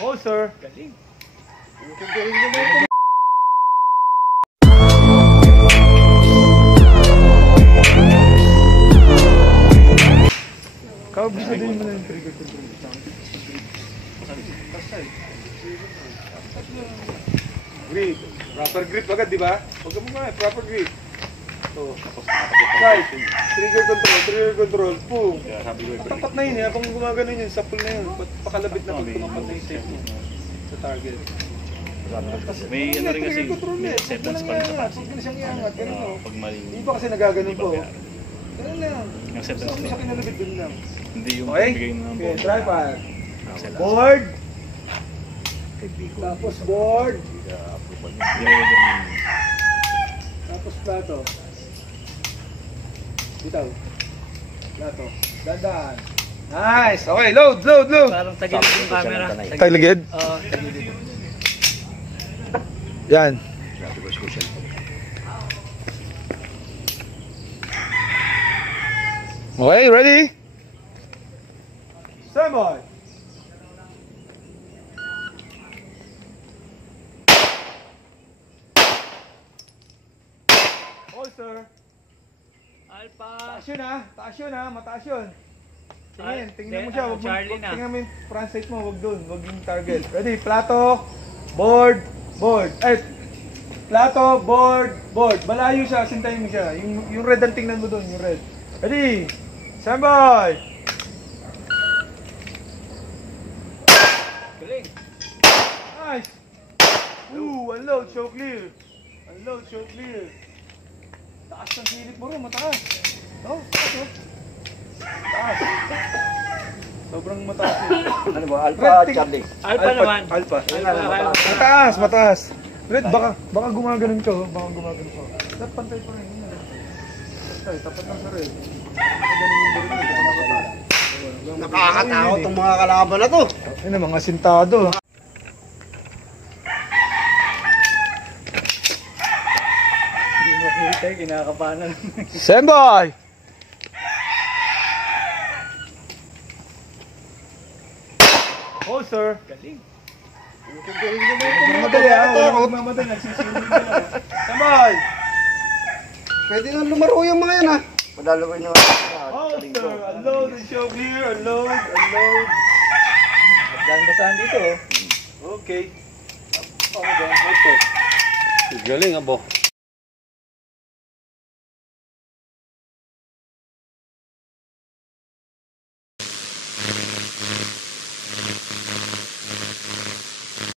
Oh, sir. Galing. Kabisa din mo na yung trigger control. Grip. Proper grip agad, di ba? Huwag mo nga, proper grip. So, right. Trigger control. Boom. Tapat na yun eh. Habang gumagano yun, sa pool na yun. Pakalabit na pagtumapat na yung safe mo sa target. May ano rin kasi, may acceptance pa rin sa Huwag mo na siyang iangat. Ganun o. pag maling... Hindi pa kasi nagaganon po. Ganun lang. Acceptance Gusto mo siya kinalabit dun lang. Hindi yung Okay? pagbigay ng Okay, tripod. Board. Tapos board. Tapos plato. Bitaw. Plato. Dandan. Nice! Okay, load! Parang tagilid yung camera. Tagligid? Oo, tagilid. Yan. Okay, ready? Stand by. Hold, sir. Alpha. Taas yun ha, mataas yun. Tingnan mo Hindi, siya, ano, wag mo, Charlie na. tingnan mo yung front sight mo, wag doon, wag yung target. Ready, plato, board. Plato, board. Malayo siya, sintayin mo siya. Yung red ang tingnan mo doon, yung red. Ready, stand by. Galing. Nice. Unload, show clear. Taas ng silip mo rin, mataas. Oh, taas. Sobrang mataas yun. Ano ba? Alpha, Charlie. Alpha naman. Alpha. Alpha. Mataas. Red, baka gumaganon ka. Dapat pantay pa rin. Pantay, tapat lang sa red. Nakakatakot ang mga kalaban na to. Ayun na, mga sintado. Hindi mo kita, kinakapanan. Stand by! Oh, sir. Galing. Mamadali ha. Huwag mamadali. Nagsisilip ka lang. Stand by! Pwede na lumaro yung mga yan ha. Madalawin na. Oh, sir. Unload and show clear. Unload. Magdandasahan dito. Okay. Okay. Galing abo.